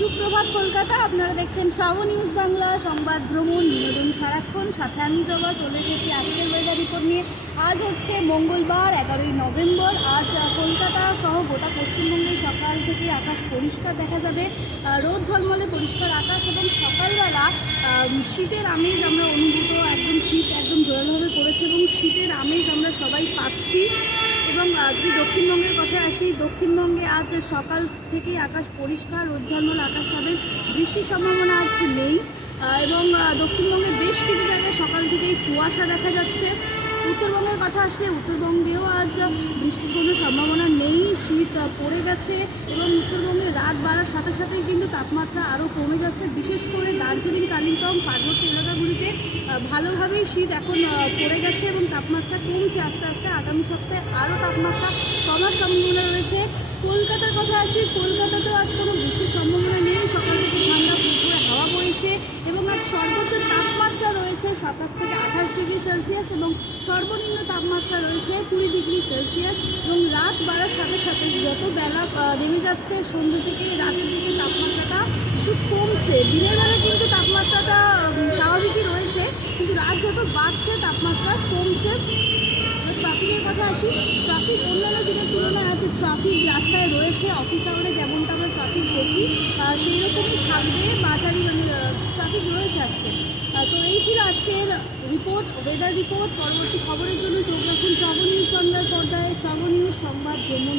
সুপ্রভাত কলকাতা, আপনারা দেখছেন শ্রাবণ নিউজ বাংলা, সংবাদ ভ্রমণ, বিনোদন সারাক্ষণ। সাথে আমি জবা, চলে এসেছি আজকের ওয়েদার রিপোর্ট নিয়ে। আজ হচ্ছে মঙ্গলবার, এগারোই নভেম্বর। আজ কলকাতা সহ গোটা পশ্চিমবঙ্গে সকাল থেকে আকাশ পরিষ্কার দেখা যাবে। রোদ ঝলমলে পরিষ্কার আকাশ এবং সকালবেলা শীতের আমেজ আমরা অনুভূত, একদম শীত একদম জোরালোভাবে পড়েছে এবং শীতের আমেজ আমরা সবাই পাচ্ছি। যদি দক্ষিণবঙ্গের কথা আসি। দক্ষিণবঙ্গে আজ সকাল থেকেই আকাশ পরিষ্কার রোজ্জলমল আকাশ পাবেন বৃষ্টির সম্ভাবনা আজ নেই। এবং দক্ষিণবঙ্গের বেশ কিছু জায়গায় সকাল থেকেই কুয়াশা দেখা যাচ্ছে। উত্তরবঙ্গের কথা আসলে উত্তরবঙ্গেও আজ বৃষ্টির কোনো সম্ভাবনা নেই। শীত পড়ে গেছে এবং উত্তরবঙ্গে রাত বাড়ার সাথে সাথেই কিন্তু তাপমাত্রা আরও কমে যাচ্ছে। বিশেষ করে দার্জিলিং, কালিম্পং, পার্বত্য এলাকাগুলিতে ভালোভাবেই শীত এখন পড়ে গেছে এবং তাপমাত্রা কমছে আস্তে আস্তে আগামী সপ্তাহে। আরও তাপমাত্রা। কমার সম্ভাবনা রয়েছে। কলকাতার কথা আসি, কলকাতাতেও আজ কোনো বৃষ্টির সম্ভাবনা নেই। সকাল থেকে ঠান্ডা পুকুরে হাওয়া বইছে এবং আজ সর্বোচ্চ তাপমাত্রা রয়েছে সাতাশ থেকে আঠাশ ডিগ্রি সেলসিয়াস এবং সর্বনিম্ন তাপমাত্রা রয়েছে কুড়ি ডিগ্রি সেলসিয়াস এবং রাত বাড়ার সাথে সাথে যত বেলা নেমে যাচ্ছে, সন্ধ্যে থেকে রাতের দিকে তাপমাত্রাটা একটু কমছে। দিনের বেলা কিন্তু বাড়ছে, তাপমাত্রা কমছে। ট্রাফিকের কথা আসি। ট্রাফিক অন্যান্য দিনের তুলনায় আছে ট্রাফিক রাস্তায় রয়েছে অফিস আওয়ারে যেমনটা আমরা ট্রাফিক দেখি সেই রকমই থাকবে বাজারি মানে ট্রাফিক রয়েছে আজকে। তো এই ছিল আজকের রিপোর্ট ওয়েদার রিপোর্ট পরবর্তী খবরের জন্য চোখ রাখুন শ্রবণ নিউজ বাংলার পর্দায়। শ্রবণ নিউজ সংবাদ ভ্রমণ